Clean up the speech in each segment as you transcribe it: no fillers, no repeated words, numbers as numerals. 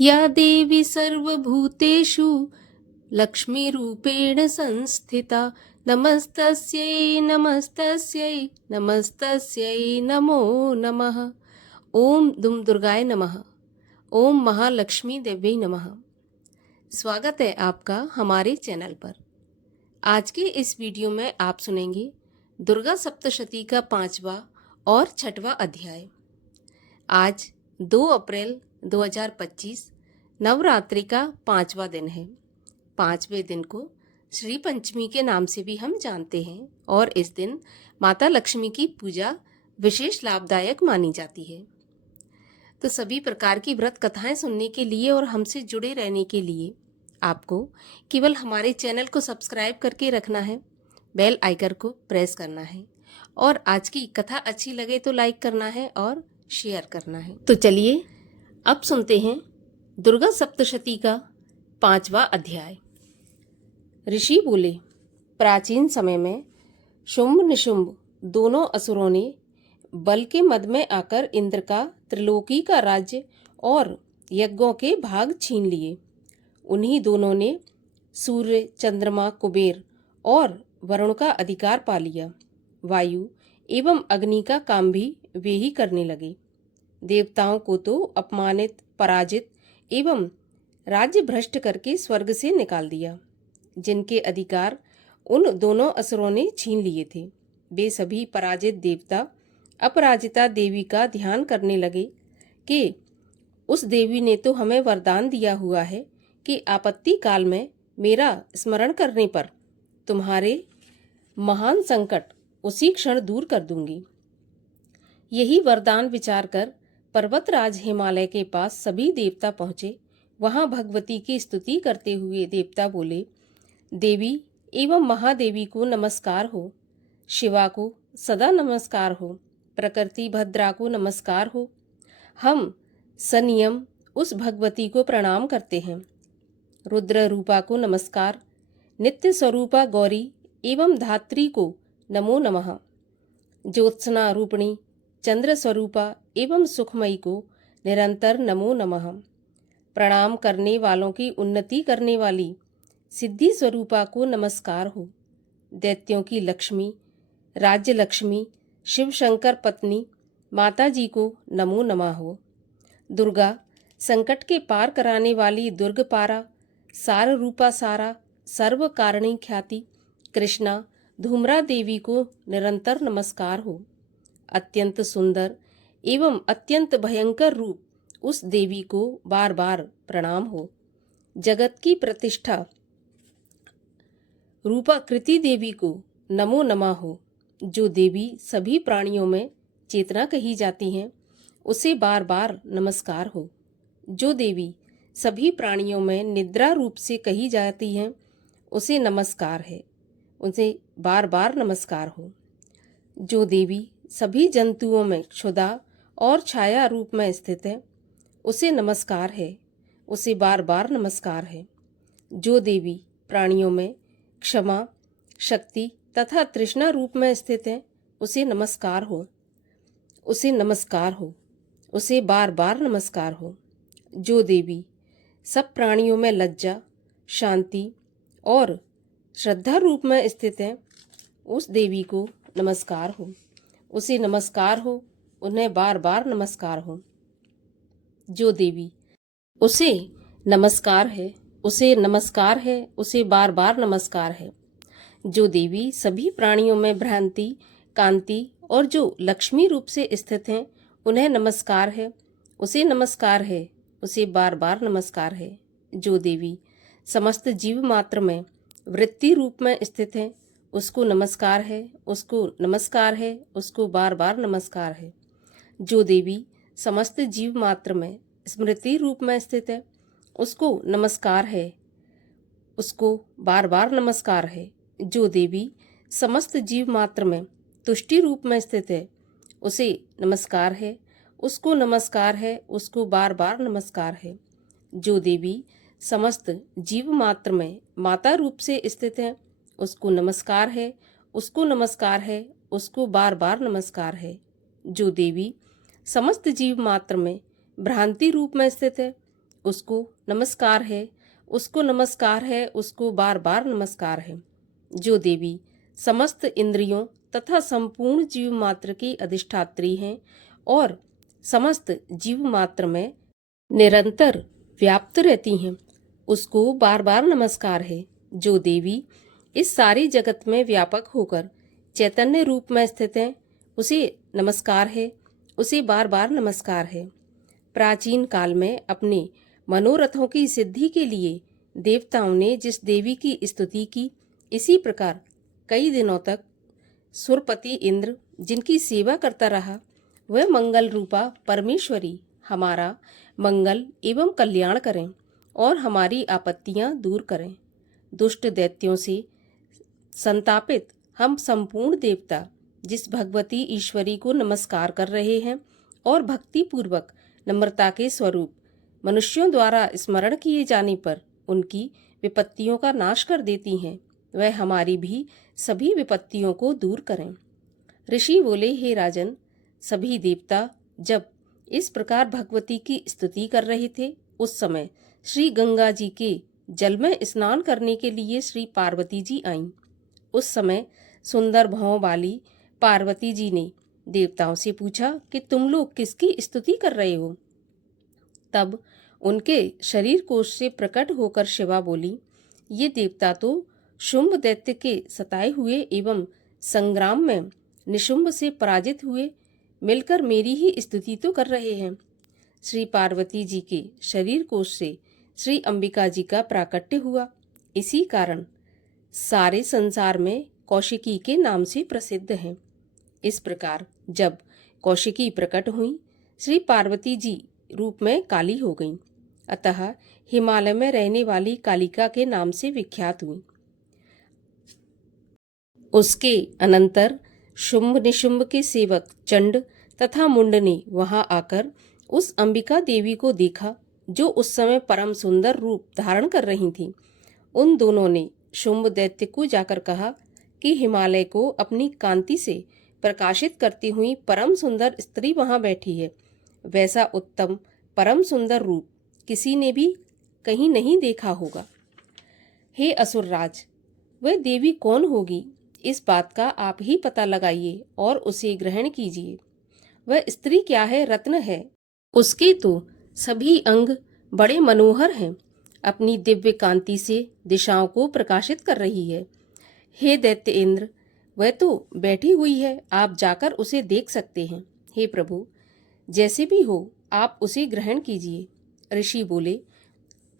या देवी सर्वभूतेषु लक्ष्मीरूपेण संस्थिता नमस्तस्यै नमस्तस्यै नमस्तस्यै नमो नमः। ओम दुम दुर्गाय नमः। ओम महालक्ष्मी देवी नमः। स्वागत है आपका हमारे चैनल पर। आज के इस वीडियो में आप सुनेंगे दुर्गा सप्तशती का 5वां और 6वां अध्याय। आज 2 अप्रैल 2025 नवरात्रि का 5वां दिन है। 5वें दिन को श्री पंचमी के नाम से भी हम जानते हैं और इस दिन माता लक्ष्मी की पूजा विशेष लाभदायक मानी जाती है। तो सभी प्रकार की व्रत कथाएं सुनने के लिए और हमसे जुड़े रहने के लिए आपको केवल हमारे चैनल को सब्सक्राइब करके रखना है, बेल आइकन को प्रेस करना है और आज की कथा अच्छी लगे तो लाइक करना है और शेयर करना है। तो चलिए अब सुनते हैं दुर्गा सप्तशती का 5वां अध्याय। ऋषि बोले, प्राचीन समय में शुंभ निशुंभ दोनों असुरों ने बल के मद में आकर इंद्र का त्रिलोकी का राज्य और यज्ञों के भाग छीन लिए। उन्हीं दोनों ने सूर्य, चंद्रमा, कुबेर और वरुण का अधिकार पा लिया। वायु एवं अग्नि का काम भी वे ही करने लगे। देवताओं को तो अपमानित, पराजित एवं राज्य भ्रष्ट करके स्वर्ग से निकाल दिया। जिनके अधिकार उन दोनों असुरों ने छीन लिए थे, वे सभी पराजित देवता अपराजिता देवी का ध्यान करने लगे कि उस देवी ने तो हमें वरदान दिया हुआ है कि आपत्ति काल में मेरा स्मरण करने पर तुम्हारे महान संकट उसी क्षण दूर कर दूंगी। यही वरदान विचार कर पर्वतराज हिमालय के पास सभी देवता पहुंचे। वहां भगवती की स्तुति करते हुए देवता बोले, देवी एवं महादेवी को नमस्कार हो, शिवा को सदा नमस्कार हो, प्रकृति भद्रा को नमस्कार हो। हम सनियम उस भगवती को प्रणाम करते हैं। रुद्र रूपा को नमस्कार, नित्य स्वरूपा गौरी एवं धात्री को नमो नमः। ज्योत्सना रूपिणी चंद्र स्वरूपा एवं सुखमयी को निरंतर नमो नमः। प्रणाम करने वालों की उन्नति करने वाली सिद्धि स्वरूपा को नमस्कार हो। दैत्यों की लक्ष्मी, राज्य लक्ष्मी, शिव शंकर पत्नी माता जी को नमो नमः हो। दुर्गा संकट के पार कराने वाली दुर्गपारा, सार रूपा सारा, सर्व कारिणी ख्याति कृष्णा धूम्रा देवी को निरंतर नमस्कार हो। अत्यंत सुंदर एवं अत्यंत भयंकर रूप उस देवी को बार बार प्रणाम हो। जगत की प्रतिष्ठा रूपाकृति देवी को नमो नमः हो। जो देवी सभी प्राणियों में चेतना कही जाती हैं, उसे बार बार नमस्कार हो। जो देवी सभी प्राणियों में निद्रा रूप से कही जाती हैं, उसे नमस्कार है, उसे बार बार नमस्कार हो। जो देवी सभी जंतुओं में क्षुधा और छाया रूप में स्थित है, उसे नमस्कार है, उसे बार बार नमस्कार है। जो देवी प्राणियों में क्षमा, शक्ति तथा तृष्णा रूप में स्थित है, उसे नमस्कार हो, उसे नमस्कार हो, उसे बार बार नमस्कार हो। जो देवी सब प्राणियों में लज्जा, शांति और श्रद्धा रूप में स्थित है, उस देवी को नमस्कार हो, उसे नमस्कार हो, उन्हें बार बार नमस्कार हो। जो देवी उसे नमस्कार है, उसे नमस्कार है, उसे बार बार नमस्कार है। जो देवी सभी प्राणियों में भ्रांति, कांति और जो लक्ष्मी रूप से स्थित हैं, उन्हें नमस्कार है, उसे नमस्कार है, उसे बार बार नमस्कार है। जो देवी समस्त जीव मात्र में वृत्ति रूप में स्थित है, उसको नमस्कार है, उसको नमस्कार है, उसको बार बार नमस्कार है। जो देवी समस्त जीव मात्र में स्मृति रूप में स्थित है, उसको नमस्कार है, उसको बार बार नमस्कार है। जो देवी समस्त जीव मात्र में तुष्टि रूप में स्थित है, उसे नमस्कार है, उसको नमस्कार है, उसको बार बार नमस्कार है। जो देवी समस्त जीव मात्र में माता रूप से स्थित है, उसको नमस्कार है, उसको नमस्कार है, उसको बार बार नमस्कार है। जो देवी समस्त जीव मात्र में भ्रांति रूप में स्थित है, उसको नमस्कार है, उसको नमस्कार है, उसको बार बार नमस्कार है। जो देवी समस्त इंद्रियों तथा संपूर्ण जीव मात्र की अधिष्ठात्री हैं और समस्त जीव मात्र में निरंतर व्याप्त रहती हैं, उसको बार बार नमस्कार है। जो देवी इस सारे जगत में व्यापक होकर चैतन्य रूप में स्थित है, उसे नमस्कार है, उसे बार बार नमस्कार है। प्राचीन काल में अपने मनोरथों की सिद्धि के लिए देवताओं ने जिस देवी की स्तुति की, इसी प्रकार कई दिनों तक सुरपति इंद्र जिनकी सेवा करता रहा, वह मंगल रूपा परमेश्वरी हमारा मंगल एवं कल्याण करें और हमारी आपत्तियां दूर करें। दुष्ट दैत्यों से संतापित हम संपूर्ण देवता जिस भगवती ईश्वरी को नमस्कार कर रहे हैं और भक्ति पूर्वक नम्रता के स्वरूप मनुष्यों द्वारा स्मरण किए जाने पर उनकी विपत्तियों का नाश कर देती हैं, वह हमारी भी सभी विपत्तियों को दूर करें। ऋषि बोले, हे राजन, सभी देवता जब इस प्रकार भगवती की स्तुति कर रहे थे, उस समय श्री गंगा जी के जल में स्नान करने के लिए श्री पार्वती जी आईं। उस समय सुंदर भौं वाली पार्वती जी ने देवताओं से पूछा कि तुम लोग किसकी स्तुति कर रहे हो? तब उनके शरीर कोश से प्रकट होकर शिवा बोली, ये देवता तो शुंभ दैत्य के सताए हुए एवं संग्राम में निशुंभ से पराजित हुए मिलकर मेरी ही स्तुति तो कर रहे हैं। श्री पार्वती जी के शरीर कोश से श्री अंबिका जी का प्राकट्य हुआ। इसी कारण सारे संसार में कौशिकी के नाम से प्रसिद्ध हैं। इस प्रकार जब कौशिकी प्रकट हुई, श्री पार्वती जी रूप में काली हो गईं, अतः हिमालय में रहने वाली कालिका के नाम से विख्यात हुई। उसके अनंतर शुंभ निशुंभ के सेवक चंड तथा मुंड ने वहां आकर उस अंबिका देवी को देखा, जो उस समय परम सुंदर रूप धारण कर रही थी। उन दोनों ने शुंभ दैत्य को जाकर कहा कि हिमालय को अपनी कांति से प्रकाशित करती हुई परम सुंदर स्त्री वहां बैठी है। वैसा उत्तम परम सुंदर रूप किसी ने भी कहीं नहीं देखा होगा। हे असुरराज, वह देवी कौन होगी, इस बात का आप ही पता लगाइए और उसे ग्रहण कीजिए। वह स्त्री क्या है? रत्न है। उसके तो सभी अंग बड़े मनोहर हैं, अपनी दिव्य कांति से दिशाओं को प्रकाशित कर रही है। हे दैत्य इंद्र, वह तो बैठी हुई है, आप जाकर उसे देख सकते हैं। हे प्रभु, जैसे भी हो आप उसे ग्रहण कीजिए। ऋषि बोले,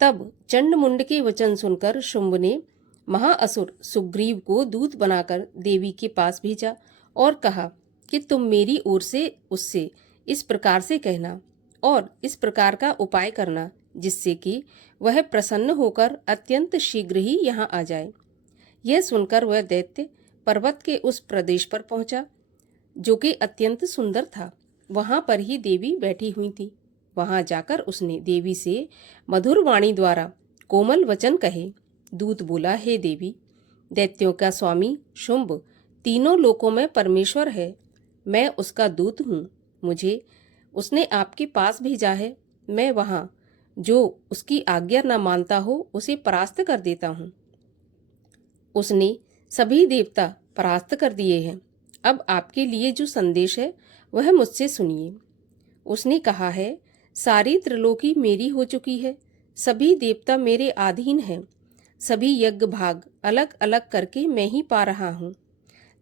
तब चंड मुंड के वचन सुनकर शुंभ ने महाअसुर सुग्रीव को दूत बनाकर देवी के पास भेजा और कहा कि तुम मेरी ओर से उससे इस प्रकार से कहना और इस प्रकार का उपाय करना, जिससे कि वह प्रसन्न होकर अत्यंत शीघ्र ही यहाँ आ जाए। यह सुनकर वह दैत्य पर्वत के उस प्रदेश पर पहुंचा जो कि अत्यंत सुंदर था। वहां पर ही देवी बैठी हुई थी। वहां जाकर उसने देवी से मधुर वाणी द्वारा कोमल वचन कहे। दूत बोला, हे देवी, दैत्यों का स्वामी शुंभ तीनों लोकों में परमेश्वर है। मैं उसका दूत हूँ। मुझे उसने आपके पास भेजा है। मैं वहाँ जो उसकी आज्ञा न मानता हो उसे परास्त कर देता हूँ। उसने सभी देवता परास्त कर दिए हैं। अब आपके लिए जो संदेश है वह मुझसे सुनिए। उसने कहा है, सारी त्रिलोकी मेरी हो चुकी है। सभी देवता मेरे अधीन हैं। सभी यज्ञ भाग अलग अलग करके मैं ही पा रहा हूँ।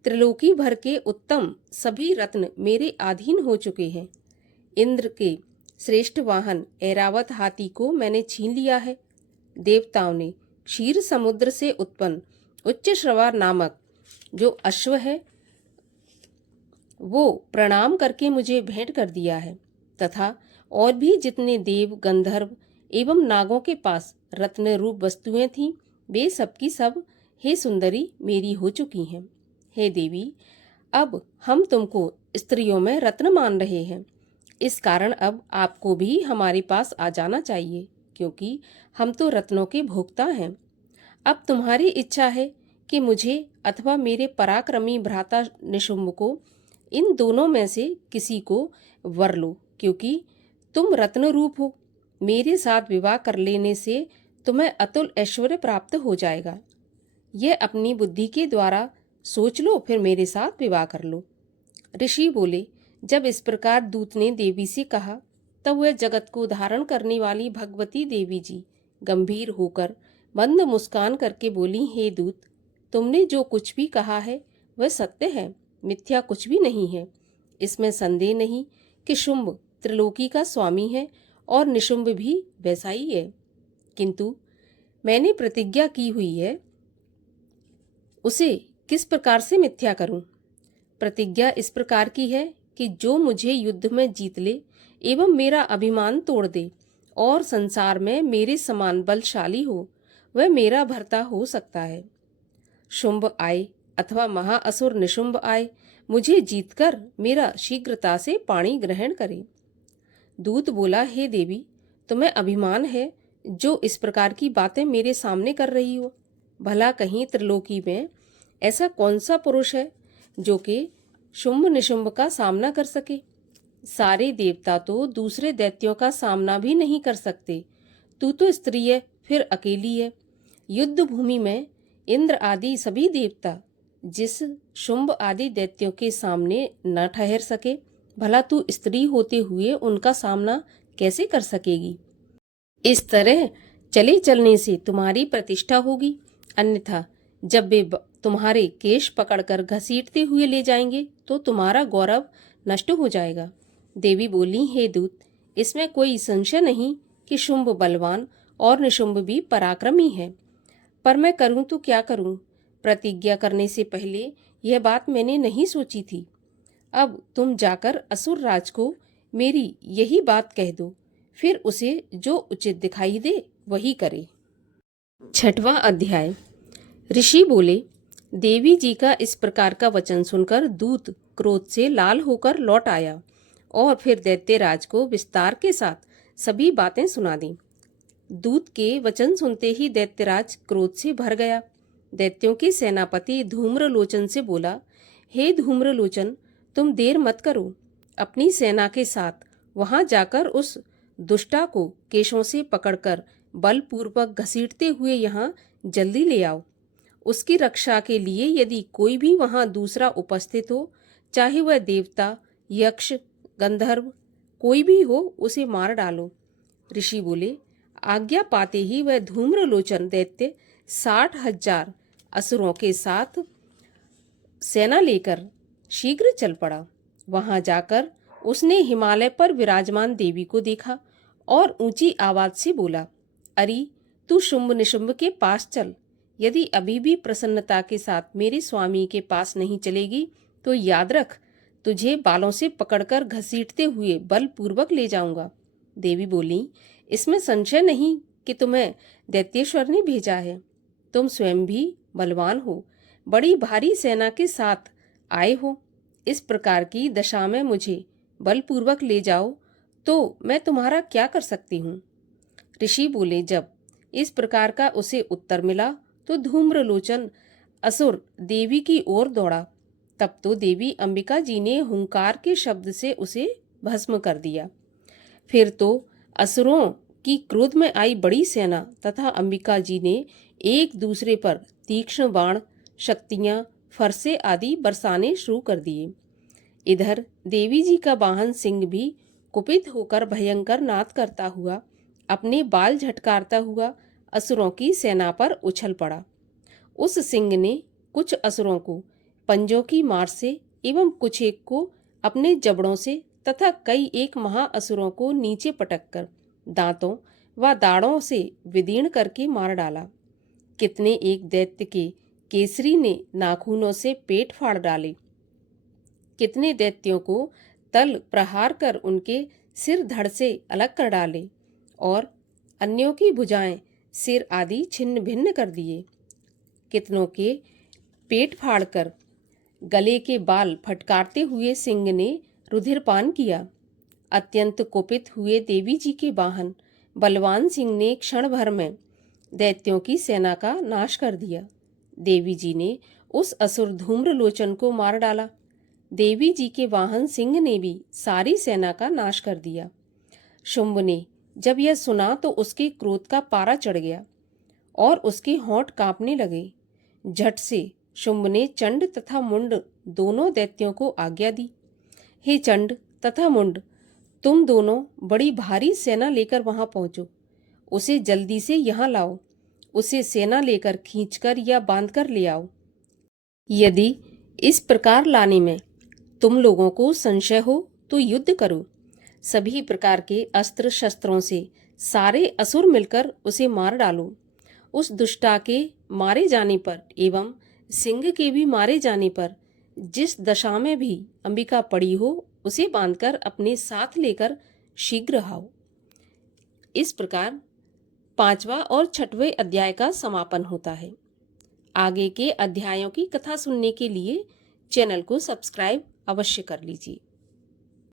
त्रिलोकी भर के उत्तम सभी रत्न मेरे अधीन हो चुके हैं। इंद्र के श्रेष्ठ वाहन ऐरावत हाथी को मैंने छीन लिया है। देवताओं ने क्षीर समुद्र से उत्पन्न उच्च श्रवा नामक जो अश्व है वो प्रणाम करके मुझे भेंट कर दिया है, तथा और भी जितने देव गंधर्व एवं नागों के पास रत्न रूप वस्तुएं थीं, वे सबकी सब हे सुंदरी मेरी हो चुकी हैं। हे देवी, अब हम तुमको स्त्रियों में रत्न मान रहे हैं। इस कारण अब आपको भी हमारे पास आ जाना चाहिए, क्योंकि हम तो रत्नों के भोक्ता हैं। अब तुम्हारी इच्छा है कि मुझे अथवा मेरे पराक्रमी भ्राता निशुंभ को, इन दोनों में से किसी को वर लो, क्योंकि तुम रत्न रूप हो। मेरे साथ विवाह कर लेने से तुम्हें अतुल ऐश्वर्य प्राप्त हो जाएगा। यह अपनी बुद्धि के द्वारा सोच लो, फिर मेरे साथ विवाह कर लो। ऋषि बोले, जब इस प्रकार दूत ने देवी से कहा, तब वह जगत को धारण करने वाली भगवती देवी जी गंभीर होकर मंद मुस्कान करके बोली, हे दूत, तुमने जो कुछ भी कहा है वह सत्य है, मिथ्या कुछ भी नहीं है। इसमें संदेह नहीं कि शुंभ त्रिलोकी का स्वामी है और निशुंभ भी वैसा ही है, किंतु मैंने प्रतिज्ञा की हुई है, उसे किस प्रकार से मिथ्या करूं? प्रतिज्ञा इस प्रकार की है कि जो मुझे युद्ध में जीत ले एवं मेरा अभिमान तोड़ दे और संसार में मेरे समान बलशाली हो, वह मेरा भर्ता हो सकता है। शुंभ आए अथवा महाअसुर निशुंभ आए, मुझे जीतकर मेरा शीघ्रता से पाणी ग्रहण करे। दूत बोला, हे देवी, तुम्हें अभिमान है जो इस प्रकार की बातें मेरे सामने कर रही हो? भला कहीं त्रिलोकी में ऐसा कौन सा पुरुष है जो कि शुंभ निशुंभ का सामना कर सके? सारे देवता तो दूसरे दैत्यों का सामना भी नहीं कर सकते, तू तो स्त्री है, फिर अकेली है। युद्ध भूमि में इंद्र आदि सभी देवता जिस शुंभ आदि दैत्यों के सामने न ठहर सके, भला तू स्त्री होते हुए उनका सामना कैसे कर सकेगी? इस तरह चले चलने से तुम्हारी प्रतिष्ठा होगी, अन्यथा जब वे तुम्हारे केश पकड़कर घसीटते हुए ले जाएंगे तो तुम्हारा गौरव नष्ट हो जाएगा। देवी बोली, हे दूत, इसमें कोई संशय नहीं कि शुंभ बलवान और निशुंभ भी पराक्रमी है, पर मैं करूं तो क्या करूं? प्रतिज्ञा करने से पहले यह बात मैंने नहीं सोची थी। अब तुम जाकर असुर राज को मेरी यही बात कह दो, फिर उसे जो उचित दिखाई दे वही करे। 6वां अध्याय। ऋषि बोले, देवी जी का इस प्रकार का वचन सुनकर दूत क्रोध से लाल होकर लौट आया और फिर दैत्यराज को विस्तार के साथ सभी बातें सुना दी। दूत के वचन सुनते ही दैत्यराज क्रोध से भर गया। दैत्यों के सेनापति धूम्रलोचन से बोला, हे धूम्रलोचन, तुम देर मत करो, अपनी सेना के साथ वहां जाकर उस दुष्टा को केशों से पकड़कर बलपूर्वक घसीटते हुए यहाँ जल्दी ले आओ। उसकी रक्षा के लिए यदि कोई भी वहां दूसरा उपस्थित हो, चाहे वह देवता, यक्ष, गंधर्व कोई भी हो, उसे मार डालो। ऋषि बोले, आज्ञा पाते ही वह धूम्रलोचन दैत्य 60,000 असुरों के साथ सेना लेकर शीघ्र चल पड़ा। वहां जाकर उसने हिमालय पर विराजमान देवी को देखा और ऊंची आवाज से बोला, अरे तू शुंभ निशुंभ के पास चल। यदि अभी भी प्रसन्नता के साथ मेरे स्वामी के पास नहीं चलेगी तो याद रख, तुझे बालों से पकड़कर घसीटते हुए बलपूर्वक ले जाऊंगा। देवी बोली, इसमें संशय नहीं कि तुम्हें दैत्येश्वर ने भेजा है। तुम स्वयं भी बलवान हो, बड़ी भारी सेना के साथ आए हो। इस प्रकार की दशा में मुझे बलपूर्वक ले जाओ तो मैं तुम्हारा क्या कर सकती हूँ? ऋषि बोले, जब इस प्रकार का उसे उत्तर मिला तो धूम्रलोचन असुर देवी की ओर दौड़ा। तब तो देवी अंबिका जी ने हुंकार के शब्द से उसे भस्म कर दिया। फिर तो असुरों की क्रोध में आई बड़ी सेना तथा अंबिका जी ने एक दूसरे पर तीक्ष्ण बाण, शक्तियां, फरसे आदि बरसाने शुरू कर दिए। इधर देवी जी का वाहन सिंह भी कुपित होकर भयंकर नाद करता हुआ, अपने बाल झटकारता हुआ असुरों की सेना पर उछल पड़ा। उस सिंह ने कुछ असुरों को पंजों की मार से एवं कुछ एक को अपने जबड़ों से तथा कई एक महाअसुरों को नीचे पटककर दांतों व दाढ़ों से विदीर्ण करके मार डाला। कितने एक दैत्य के केसरी ने नाखूनों से पेट फाड़ डाले। कितने दैत्यों को तल प्रहार कर उनके सिर धड़ से अलग कर डाले और अन्यों की भुजाएं, सिर आदि छिन्न भिन्न कर दिए। कितनों के पेट फाड़कर गले के बाल फटकारते हुए सिंह ने रुधिरपान किया। अत्यंत कुपित हुए देवी जी के वाहन बलवान सिंह ने क्षण भर में दैत्यों की सेना का नाश कर दिया। देवी जी ने उस असुर धूम्रलोचन को मार डाला। देवी जी के वाहन सिंह ने भी सारी सेना का नाश कर दिया। शुंभ ने जब यह सुना तो उसके क्रोध का पारा चढ़ गया और उसके होंठ कांपने लगे। झट से शुंभ ने चंड तथा मुंड दोनों दैत्यों को आज्ञा दी, हे चंड तथा मुंड, तुम दोनों बड़ी भारी सेना लेकर वहां पहुंचो, उसे जल्दी से यहाँ लाओ, उसे सेना लेकर खींचकर या बांधकर ले आओ। यदि इस प्रकार लाने में तुम लोगों को संशय हो तो युद्ध करो। सभी प्रकार के अस्त्र शस्त्रों से सारे असुर मिलकर उसे मार डालो। उस दुष्टा के मारे जाने पर एवं सिंह के भी मारे जाने पर जिस दशा में भी अंबिका पड़ी हो उसे बांधकर अपने साथ लेकर शीघ्र आओ। इस प्रकार 5वां और 6वें अध्याय का समापन होता है। आगे के अध्यायों की कथा सुनने के लिए चैनल को सब्सक्राइब अवश्य कर लीजिए।